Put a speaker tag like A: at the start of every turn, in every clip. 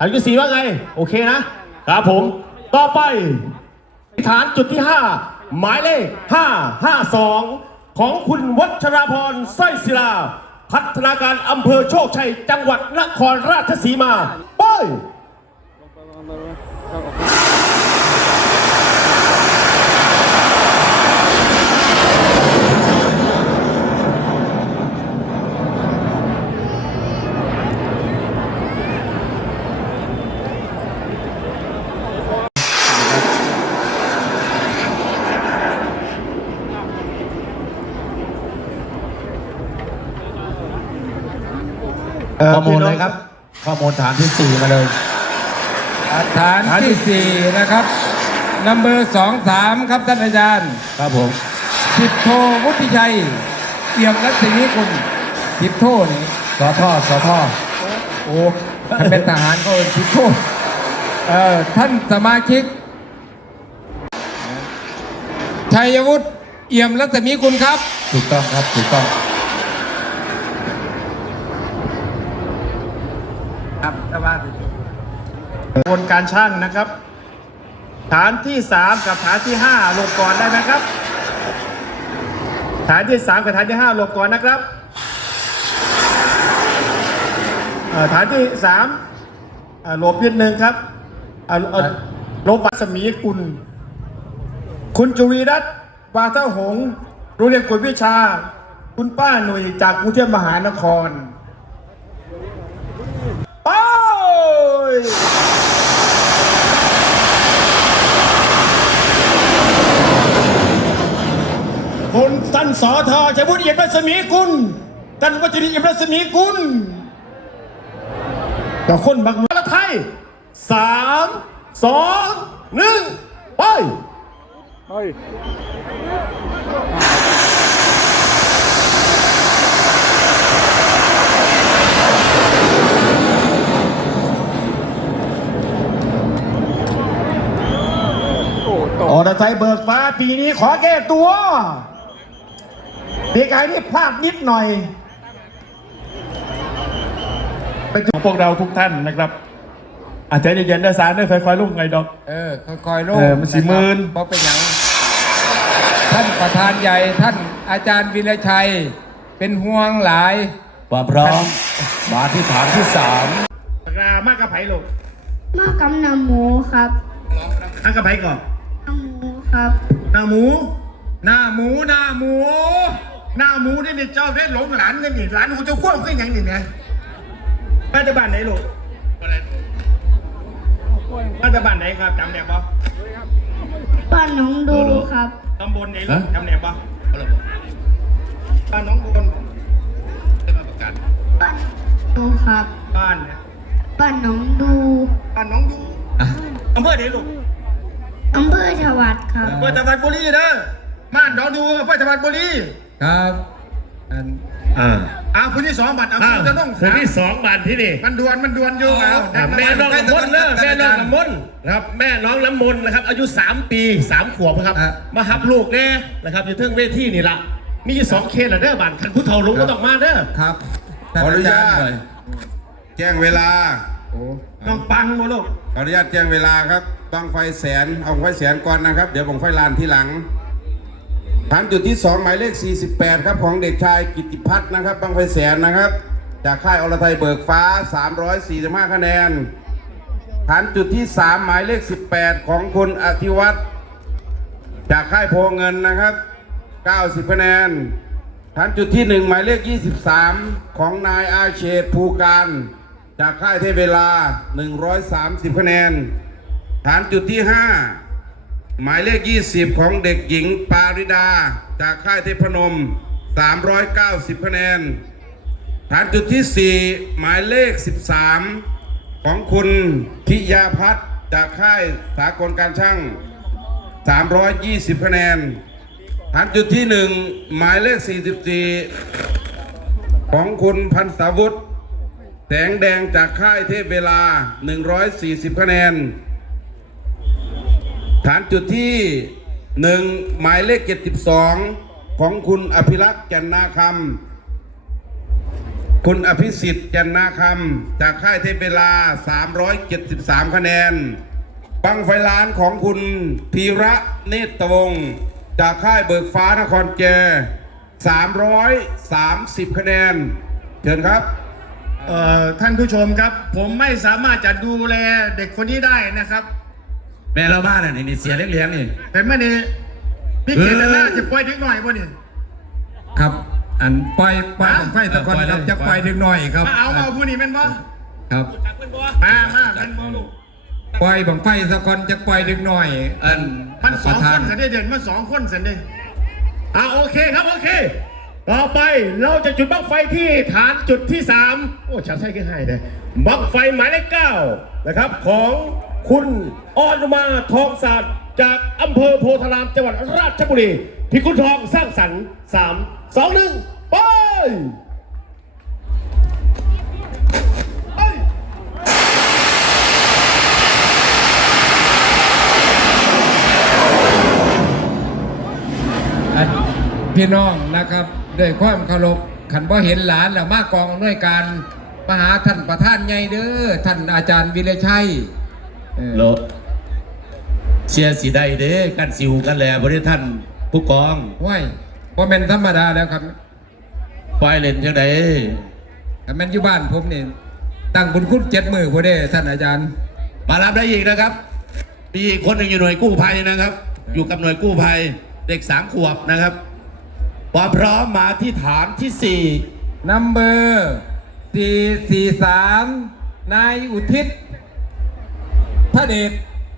A: อายุสีว่าไง โอเคนะ ครับผม ต่อไปฐานจุดที่ 5 หมายเลข 552 ของคุณวัชราพรสร้อยศิลา พัฒนาการอำเภอโชคชัย จังหวัดนครราชสีมา ไป
B: ข้อมูลเลยครับ ข้อมูลฐานที่สี่มาเลย
C: ฐานที่สี่นะครับนัมเบอร์สองสามครับท่านอาจารย์
B: ครับผม
C: สิบโทวุฒิชัยเอี่ยมรัตนีคุณสิบโทนี่
B: สอท่อสอท่อ
C: โอ้ถ้าเป็นทหารก็เป็นสิบโทเอ่อท่านสมาชิก ชัยวุฒิเอี่ยมรัตนีคุณครับ
B: ถูกต้องครับ ถูกต้อง
C: ครับสวัสดี
A: กระ บนการช่างนะครับ ฐานที่3กับฐานที่5ลงก่อนได้ไหมครับ ฐานที่3กับฐานที่5ลงก่อนนะครับฐานที่3าหลบยืนหนึ่งครับลบวัสมีกุลคุณจุวีรัตน์วาทหงษ์โรงเรียนกวดวิชา คุณป้าหนุ่ยจากกรุงเทพมหานคร ไป คุณท่านสอทอชัยวุฒิเอี่ยมรัศมีกุลท่านวัชรีเอี่ยมรัศมีกุลกับคนบักมาละไทยสามสองหนึ่งไปออร์ไซค์เบิกฟ้าปีนี้ขอแก้ตัว ปีกายนี่พลาดนิดหน่อยเป็นของพวกเราทุกท่านนะครับ อาจจะเย็นๆได้สารได้ไฟคอยลุกไงดอก
C: เออค่อยๆโลก
A: เออมันสิหมื่น
C: เพราะเป็นอย่างท่านประธานใหญ่ท่านอาจารย์วิรชัย เป็นห่วงหลาย
B: ความพร้อมมาที่ฐานที่สาม
A: ปากกามากกระไผ่ลูก
D: มากำนำหมูครับ
A: มากกระไผ่ก่อน
D: นำหมูครับ
A: หน้าหมู หน้าหมูหน้าหมู หน้าหมูนี่นี่เจ้าได้หลงหลานกันนี่หลานกูจะควบขึ้นยังนี่เนี่ยมาจากบ้านไหนลูกมาจากบ้านไหนครับจำได้ปะ
D: บ้านหน้องดูครับ
A: ตำบลไหนลูกจำได้ปะบ้านหน้องบน
D: บ้านดูครับ
A: บ้านเนี่ย
D: บ้านหน้องดู
A: บ้านหน้องดูอำเภอไหนลูก
D: อำเภอชวัดครับ
A: อำเภอจังหวัดบุรีเด้อบ้านหน้องดูอำเภอจังหวัดบุรี
C: ครับอัน
B: อ่า
A: อ่าคนที่สองบัตรอะคุณจะต้อง
B: คนที่สองบานที่นี่
A: มันดวนมันดวนอยู่เอา
B: ครับแม่น้องลำมนเนอะแม่น้องลำมนนะครับ แม่น้องลำมนนะครับ อายุ 3 ปี 3 ขวบนะครับ มาหับลูกแน่นะครับ อยู่เทิงเวทีนี่ละมีอยู่สองเคสละเด้อบานคันผู้เฒ่าลุงก็ต้องมาเด้อ
C: ครับ
E: ขออนุญาต
C: ท่นอจรย์หน่อย
E: แจ้งเวลา
C: โอ้
A: น้องปังโมลูก
E: ขออนุญาตแจ้งเวลาครับบังไฟแสนเอาบังไฟแสนก่อนนะครับ เดี๋ยวบังไฟลานที่หลัง ฐานจุดที่ 2 หมายเลข 48 ครับของเด็กชายกิติพัฒน์นะครับบังไฟแสนนะครับ จากค่ายอรไทยเบิกฟ้า 345 คะแนน ฐานจุดที่ 3 หมายเลข 18 ของคุณอธิวัตรจากค่ายโพเงินนะครับ 90 คะแนน ฐานจุดที่ 1 หมายเลข 23 ของนายอาเชตภูการ จากค่ายเทพเวลา 130 คะแนน ฐานจุดที่ 5 หมายเลข 20 ของเด็กหญิงปาริดา จากค่ายเทพนม 390 คะแนน ฐานจุดที่ 4 หมายเลข 13 ของคุณพิยาพัฒน์จากค่ายสากลการช่าง 320 คะแนน ฐานจุดที่ 1 หมายเลข 44 ของคุณพันสาวุฒิแสงแดงจากค่ายเทพเวลา 140 คะแนน ฐานจุดที่1หมายเลข 72 ของคุณอภิรักษ์จันนาคำคุณอภิสิทธิ์จันนาคำจากค่ายเทพเวลา 373 คะแนน บังไฟล้านของคุณพีระเนตรวงศ์จากค่ายเบิกฟ้านครแก330 คะแนน เชิญครับ
A: ท่านผู้ชมครับ ผมไม่สามารถจะดูแลเด็กคนนี้ได้นะครับ
F: แม่เราบ้านน่ะนี่เสียเลี้ยงๆนี่
A: แต่เมื่อนี้พี่เกศน่าจะปล่อยเด็กหน่อยบ่นี่
C: ครับ อันปล่อยปล่อย
A: ฮะ
C: บังไฟตะกอนครับจะปล่อยดึงหน่อยครับ
A: มาเอาเอาผู้นี้แม่นบ่
C: ครับ
A: มามาแม่นบ่ลูก
C: ปล่อยบังไฟตะกอนจะปล่อยดึงหน่อย
F: อัน
A: มันส
C: ป
A: อ
C: ระ
A: งค
C: ธาน
A: นสันได้เด่นมันสองคนสันได้
G: อ่าโอเคครับโอเค ต่อไปเราจะจุดบั้งไฟที่ฐานจุดที่ 3 โอ้ชาวไทยก็ให้เลยบั้งไฟหมายเลขเก้านะครับ ของคุณออนมาทองศาสตร์จากอำเภอโพธารามจังหวัดราชบุรีพิคุณทองสร้างสรรค์สามสองหนึ่งไป
C: พี่น้องนะครับ ด้วยความเคารพขันว่าเห็นหลานแล้วมากองด้วยการมาหาท่านประธานใหญ่เด้อท่านอาจารย์วิเลชัยเออ
F: โลเชียร์สีได้เด้กันสิวกันแหล้วบริท่านผู้กอง
C: ห้วยว่าเป็นธรรมดาแล้วครับ
F: ปล่อยเล่นจังได
C: แต่แม่นอยู่บ้านผมนี่ตั้งบุญคุณเจ็ดมือพอได้ท่านอาจารย์
F: มารับได้อีกนะครับ มีอีกคนหนึ่งอยู่หน่วยกู้ภัยนะครับ อยู่กับหน่วยกู้ภัยเด็กสามขวบนะครับ ความพร้อมมาที่ฐานที่สี่
C: นัมเบอร์สี่สี่สามนายอุทิศพระเดช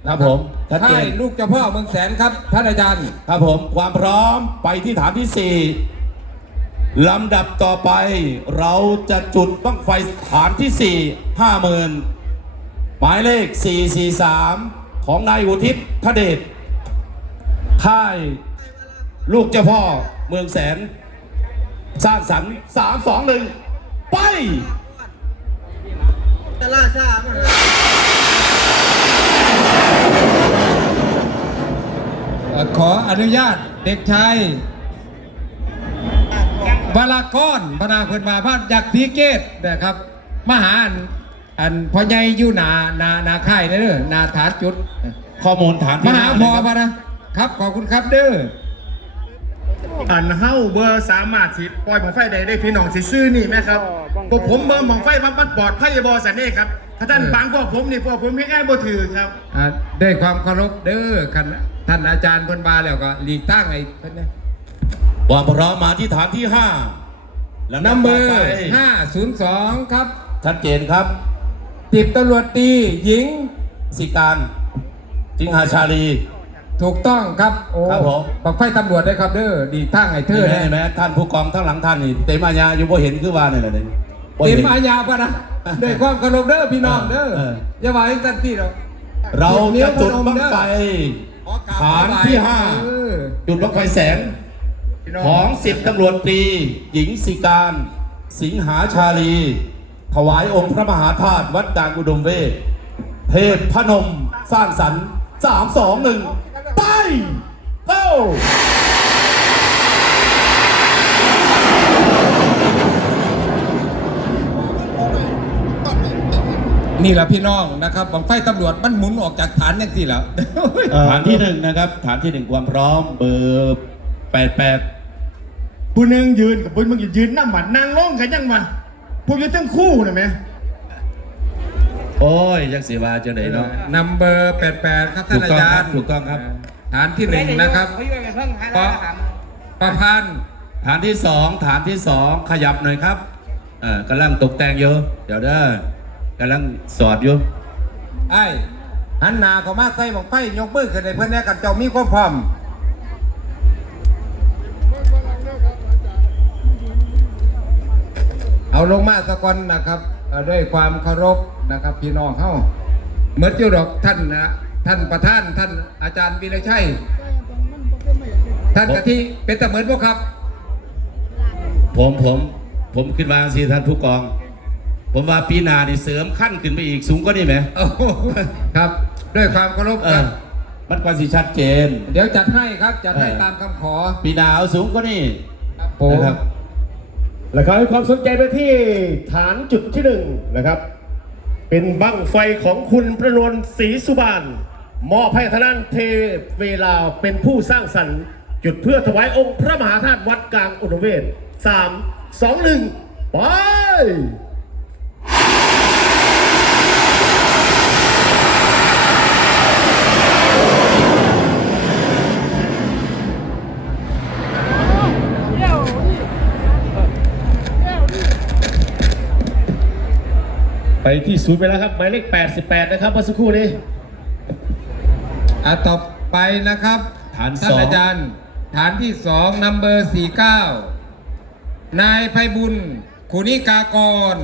F: ครับผมชัดเจ
C: ใช่
F: น
C: ลูกเจ้าพ่อเมืองแสนครับท่านอาจารย์
F: ครับผมความพร้อมไปที่ฐานที่สี่ลำดับต่อไปเราจะจุดบั้งไฟฐานที่สี่ห้าหมื่นหมายเลข 443 ของนายอุทิศทเดชค่าย ลูกเจ้าพ่อ เมืองแสน สร้างสรรค์สามสองหนึ่งไป
C: เอ่อขออนุญาตเด็กชายบารากอนพนาเพิ่นมาพาดจากสีเกตนะครับ มหาอันอันพ่อใหญ่อยู่หนาหนาหนาค่ายเด้อหนาฐานจุด
F: ข้อมูลฐาน
C: ม
F: ที่
C: หา
F: ห้
C: พอ
F: นะครับ
C: พะนะครับ ขอบคุณครับเด้อ
A: อันเฮาเบอร์สามารถสิปล่อยบังไฟได้ได้พี่น้องสิซื้อนี่ไหมครับพวกผมเบอร์บังไฟมันมันปลอดภัยบ่สันนี่ครับถ้าท่านบังพวกผมนี่พวกผมเฮ็ดง่ายบ่ถือครับ
C: อ่าด้วยความเคารพเด้อคันท่านอาจารย์เพิ่นมาแล้วก็หลีกตั้งไอ้เพิ่นนะ
F: ความพร้อมมาที่ฐานที่ห้าลำดั
C: นั
F: บ
C: มเบ
F: ต่
C: อ
F: อ
C: ร์
F: ไป
C: 502ครับ
F: ชัดเจนครับ
C: ติดตำรวจตีหญิง
F: สิการจิงหาชาลี
C: ถูกต้องครับโอ้
F: ครับผม
C: ปักไฟตำรวจได้ครับเด้อดีตั้งไอ้เธ
F: เห็
C: อน
F: ไหม
C: นะ
F: เห็นไหมท่านผู้กองทั้งหลังท่านนี่เต็มอาญาอยู่บ่เห็นคือว่าเนี่ยแหละเนี่ยบ่
C: เต็
F: เห็
C: ม
F: น
C: อาญาปะนะด้วยความเคารพเด้อพี่น้องเด้อ
F: เออ
C: อย่าว่าให้ตันที่เรา
F: เราจะจุดบั้งไฟ
C: ขอกราบ
F: ฐานที่ห้า
C: เออ
F: จุดบั้งไฟแสนของสิบตำรวจตรีหญิงสิการ สิงหาชาลี ถวายองค์พระมหาธาตุวัดด่านอุดมเวทเทพพนมสร้างสรรค์สามสองหนึ่ง ไปเก้า
C: นี่แหละพี่น้องนะครับบังไฟตำรวจมันหมุนออกจากฐานอย่างที่แล้ว
F: ฐานที่หนึ่งนะครับฐานที่หนึ่งความพร้อมเบอร์แปดแปด
A: ผู้หนึงยืนกับผู้หนึงยืนน้ำบัดนางร้องกันยังวะพวกอยู่ทั้งคู่น่ะแม่
F: โอ้ยยังเสียว่าจังไหนเนาะ
C: นัมเบอร์88ครับท่านอาจารย์
F: ถูกต้องครับ
C: ฐานที่หนึ่งนะครับปะประพันธ์
F: ฐานที่สองฐานที่สองขยับหน่อยครับเออกำลังตกแต่งอยู่เดี๋ยวเด้อกำลังสอดอยู่
C: ไอ้หันหน้าเขามาใส่บังไฟยกมือขึ้นในเพื่อนแน่กันเจ้ามีความพร้อมเอาลงมาสะก่อนนะครับเอ่อด้วยความเคารพนะครับพี่น้องเขาเหมือนเจ้าดอกท่านนะ ท่านประธานท่านอาจารย์วีรชัย ท่านกะทิเป็นตะเหมือนพวกครับ
F: ผมผมผมคิดว่าสิท่านผู้กอง ผมว่าปีหนานี่เสริมขั้นขึ้นไปอีกสูงก็นี่ไหม
C: โอ้โหครับ ด้วยความเคารพ
F: เอ
C: ครั
F: อบมันควรสิชัดเจน
C: เดี๋ยวจัดให้ครับจัดให้
F: เออ
C: ตามคำขอ
F: ปีหนาเอาสูงก็นี่
C: ครับผม
F: นะครับ
B: และขอให้ความสนใจไปที่ฐานจุดที่หนึ่งนะครับ เป็นบั้งไฟของคุณประนวลศรีสุบาน มอบให้ทางด้านเทเวลาเป็นผู้สร้างสรรค์จุดเพื่อถวายองค์พระมหาธาตุวัดกลางอุดมเวศสามสองหนึ่งไปไปที่ศูนย์ไปแล้วครับ หมายเลข 88 นะครับเมื่อสักครู่นี้
C: อะต่อไปนะครับ
F: ฐาน
C: ท่า
F: ส
C: น
F: อง
C: อาจารย์ ฐานที่สองนัมเบอร์สี่เก้านายไพบุญขุนิกากร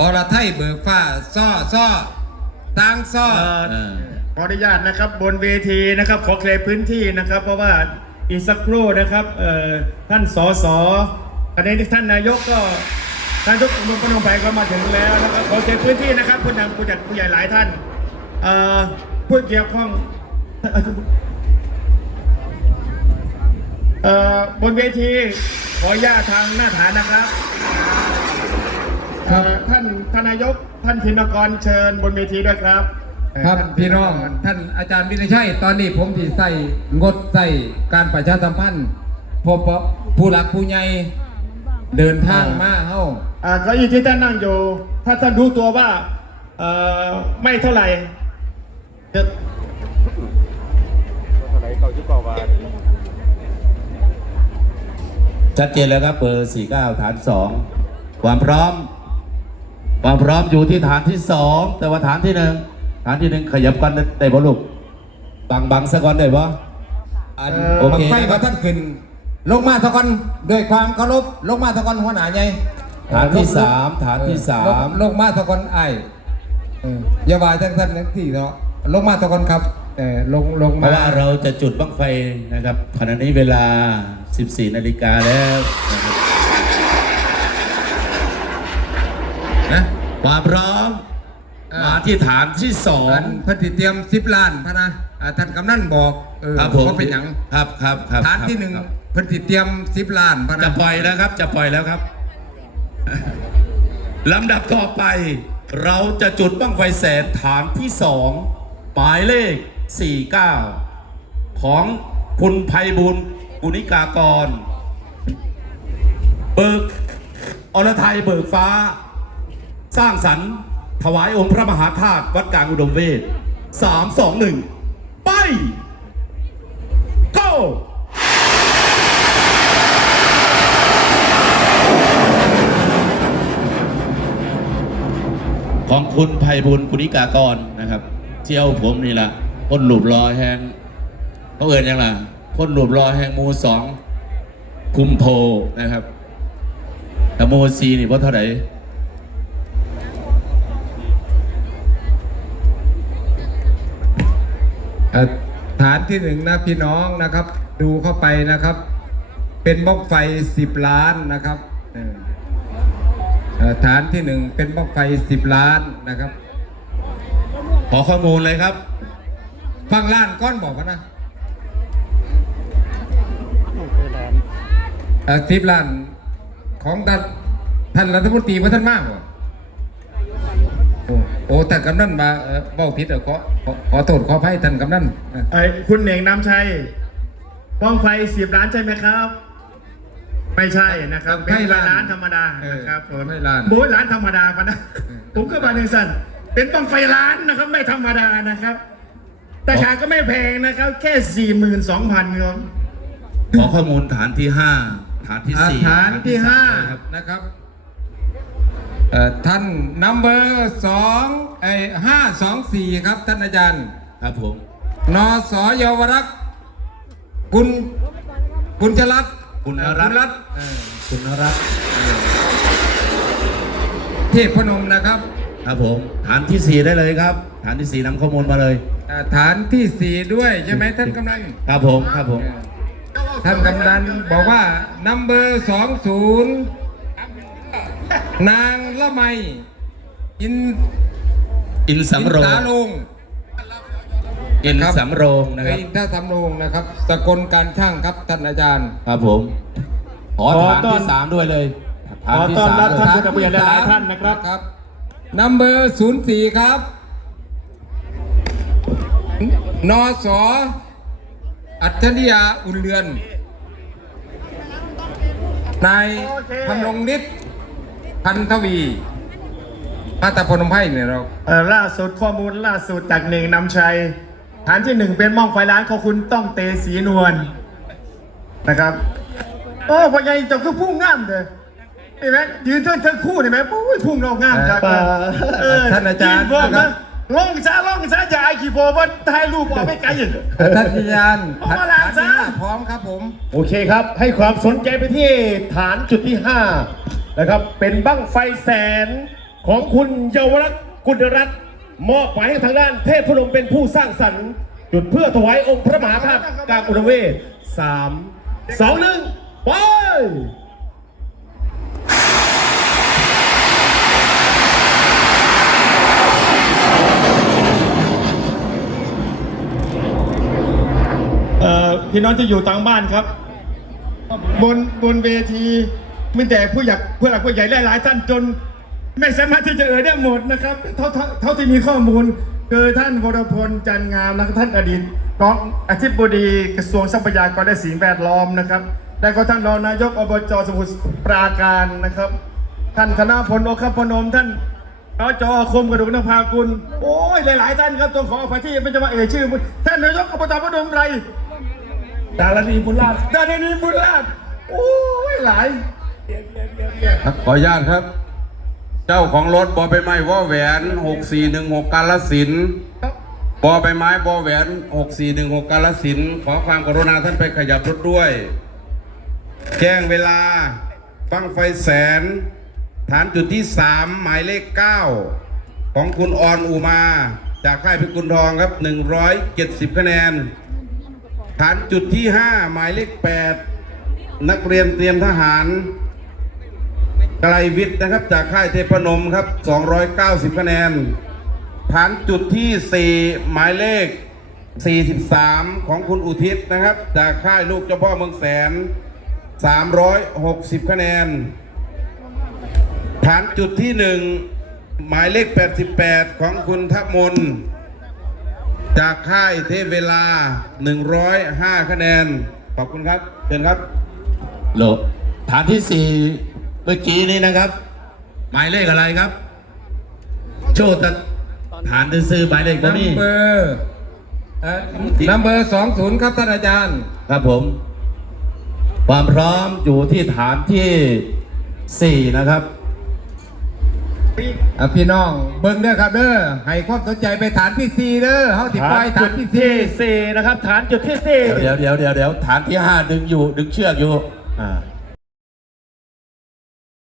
C: อรไทยเบิกฟ้าซ้อซ้อตังซ้อ
A: เอ่อ
F: เออ
A: ขออนุญาตนะครับบนเวทีนะครับขอเคลียร์พื้นที่นะครับ เพราะว่าอีกสักครู่นะครับเอ่อท่านสสประเด็นที่ท่านนายกก็ท่านยกมือพนมไปก็มาถึงแล้วนะครับขอเคลียร์พื้นที่นะครับผู้นำผู้จัดผู้ใหญ่หลายท่านเอ่อ ผู้เกี่ยวข้องเอ่อบนเวทีขออนุญาตทางหน้าฐานนะครับเอ่อท่านท่านนายกท่านธินกรเชิญบนเวทีด้วยครับ
C: ครับพี่น้องท่านอาจารย์วินยชัยตอนนี้ผมที่ใส่งดใส่การประชาสัมพันธ์พบผู้หลักผู้ใหญ่เดินทางมาเฮ้า
A: อ่าเก็อีที่ท่านนั่งอยู่ ถ้าท่านรู้ตัวว่าเอ่อไม่เท่าไหร่ จะ
F: ชัดเจนแล้วครับเบอร์ 49 ฐาน 2 ความพร้อม ความพร้อมอยู่ที่ฐานที่ 2 แต่ว่าฐานที่ 1 ฐานที่ 1 ขยับกันได้บ่ลูกบังบังสะก่อนได้บ่
C: อัน
F: โอเค
C: บั้งไฟพระท่านขึ้น ลงมาตะกอนด้วยความเคารพลงมาตะกอนหัวหน้าใหญ่
F: ฐานที่
C: ลง
F: 3ฐานที่
C: ลงลงมาตะกอนไอ้เอออย่าว่าจังท่านทั้งที่เนาะ ลงมาตะกอนครับเออลงลง
F: 3เพ
C: มา
F: ราะว่าเราจะจุดบั้งไฟนะครับ ขณะนี้เวลา 14 นาฬิกาแล้วนะครับ
C: นะ
F: ความพร้อม
C: เอ่อ
F: มาที่ฐานที่
C: อัน
F: 2
C: เพันธิเตรียมสิบล้านพะนะอ่าท่านกำนันบอกเออ
F: ครับผม
C: ว่าเป็นหยัง
F: ครับครับครับ
C: ฐานที่หนึ่ง
F: ครับ
C: เพันธิเตรียมสิบล้านพะ
F: จะ
C: นะ
F: ปล่อยแล้วครับ จะปล่อยแล้วครับ ลำดับต่อไป เราจะจุดบั้งไฟแสนฐานที่สอง หมายเลข 49 ของคุณไพบุญกุณิกากร เบิกอรไทยเบิกฟ้า สร้างสรรค์ถวายองค์พระมหาธาตุวัดกลางอุดมเวทสามสองหนึ่งไป go ของคุณไพบุญกุณิกากรนะครับ เจียวผมนี่ละคนหลุบรอแหงเขาเอ่ยยังล่ะคนหลุบรอแหงมูสองคุมโพนะครับ แต่โมซีนี่เพราะเท่าไหร่
C: ฐานที่หนึ่งนะพี่น้องนะครับ ดูเข้าไปนะครับ เป็นบ้องไฟสิบล้านนะครับฐานที่หนึ่งเป็นบ้องไฟสิบล้านนะครับ
F: ขอข้อมูลเลยครับ
C: บางล้านก้อนบอกว่านะเอ่อสิบล้านของท่านท่านรัฐมนตรีว่าท่านมากบ่โอ้โอ้แต่กำนันมาเอ่อเบ้าผิดเออขอขอขอโทษขออภัยท่านกำนันเอ่อ
A: ไอ้คุณเหน่งน้ำชัยบ้องไฟสิบล้านใช่ไหมครับ ไม่ใช่นะครับเป็นล้านธรรมดานะครับผม
C: ไม่ล้าน
A: โบยล้านธรรมดาปะนะผมก็บานึงสั้น เป็นบ้องไฟล้านนะครับไม่ธรรมดานะครับแต่ขาก็ไม่แพงนะครับ แค่สี่หมื่นสองพันครับ
F: ขอข้อมูลฐานที่ห้าฐานที่
C: อ่า
F: สี่
C: ฐานที่ห้า
F: เลยครับ
C: นะครับเอ่อท่านนัมเบอร์สองไอ้ห้าสองสี่ครับท่านอาจารย์
F: ครับผม
C: นสเยาวรักษ์คุณคุณจรัตน์
F: คุณน
C: เอ่อ
F: รัต
C: คุณ
F: น์
C: รัตน์เอ่อ
F: คุณนรัตน์
C: เทพพนมนะครับ
F: ครับผมฐานที่สี่ได้เลยครับ ฐานที่สี่นำข้อมูลมาเลย
C: เอ่อฐานที่สี่ด้วยใช่ไหมท่านกำนัน
F: ครับผมครับผม
C: ท่านกำนันบอกว่านัมเบอร์สองศูนย์นางละไมอิน
F: อินสำโร
C: อิน
F: ง
C: สาลง
F: อิน
C: ครับ
F: สำโรงนะ
C: เค
F: ค
C: ย
F: รับ
C: อินท่าสำโรงนะครับ สกลการช่างครับท่านอาจารย์
F: ครับผม
C: อ
F: ขอ
A: ขอ
F: ฐาน
A: ต้อน
F: ที่สามด้วยเลย ฐาน
A: ขอ
F: ที่
A: ต้อน
F: สาม
A: รับ
F: เลย
A: ท่านผู้นำผู้ใหญ่หลายๆท่านนะครับ
C: ครับ นัมเบอร์ศูนย์สี่ครับ นอสออัจฉริยาอุ่นเรือน นาย
A: ค
C: พนงนิดพันทวีมาตาพนมไพ่เนี่ยเรา
A: เออล่าสุดข้อมูลล่าสุดจากหนึ่งนำชัยฐานที่หนึ่งเป็นม่องไฟล้านของคุณต้องเตสีนวลนะครับ โอ้พ่อใหญ่เจบก็พุ่งงามเลย เห็นไหมยืนเทิงเทิงคู่เห็นไหมปุ้ยพุ่งเรางามจังเลยเออ
C: ท่านอาจารย์
A: นพวก
C: ครั
A: นะ
C: บ
A: ลงซะลงซะอย่าไอ้ขี่โบว่าถ่ายรูปออกไม่ไกลอยู่
C: ท่านพยาน
A: เอามาล้างซะ
C: พร้อมครับผม
B: โอเคครับ ให้ความสนใจไปที่ฐานจุดที่5นะครับ เป็นบั้งไฟแสนของคุณเยาวรักษ์กุลรัตน์มอบหมายให้ทางด้านเทพพนมเป็นผู้สร้างสรรค์ จุดเพื่อถวายองค์พระมหาธาตุกลางอุณเวศสามสองหนึ่งไป
A: พี่น้องที่อยู่ต่างบ้านครับ บนบนเวทีมีแต่ผู้ใหญ่ผู้หลักผู้ใหญ่หลายๆท่านจน ไม่สามารถที่จะเอ่ยได้หมดนะครับ เท่าเท่าเท่าที่มีข้อมูลคือท่านวรพลจันงามนะครับท่านอดีตรองอธิบดีกระทรวงทรัพยากรและสิ่งแวดล้อมนะครับและก็ท่านรองนายกอบจสมุทรปราการนะครับ ท่านธนพลโอคพนมท่านรจคมกระดูกนภากุลโอ้ยหลาย ๆ ท่านครับต้องขออภัยที่ไม่จะมาเอ่ยชื่อท่านนายกอบจพนมไร
B: ดารณีบุญราช
A: ดานนีบุญราชโอ้ยหลาย
E: ครับขออนุญาตครับ เจ้าของรถบอใบไม้วอแหวน6416กาลสินธุ์บอใบไม้บอแหวน6416กาลสินธุ์ขอความกรุณาท่านไปขยับรถด้วย แจ้งเวลาฟังไฟแสน ฐานจุดที่3หมายเลข9ของคุณออนอุมา จากค่ายพิกุลทองครับ170คะแนน ฐานจุดที่ 5 หมายเลข 8 นักเรียนเตรียมทหาร ไกลวิทย์นะครับจากค่ายเทพนมครับ 290 คะแนน ฐานจุดที่ 4 หมายเลข 43 ของคุณอุทิศนะครับ จากค่ายลูกเจ้าพ่อเมืองแสน 360 คะแนน ฐานจุดที่ 1 หมายเลข 88 ของคุณทัพมน จากค่ายเทพเวลา 105 คะแนน ขอบคุณครับเชิญครับ
F: โลฐานที่สี่เมื่อกี้นี้นะครับ หมายเลขอะไรครับ โชว์ตัดฐานที่ซื้อหมายเลขตัว
C: นัม
F: นี้
C: เบอร์นัมเบอร์สองศูนย์ครับท่านอาจารย์
F: ครับผม ความพร้อมอยู่ที่ฐานที่สี่นะครับ
C: อะพี่น้องเบิ่งเด้อครับเด้อให้ความสนใจไปฐานที่สี่เด้อเฮาสิไปฐานที่สี่
B: สี่นะครับ ฐานจุดที่สี่
F: เดี๋ยวเดี๋ยวเดี๋ยวเดี๋ยวฐานที่ห้าดึงอยู่ดึงเชือกอยู่
B: อ่า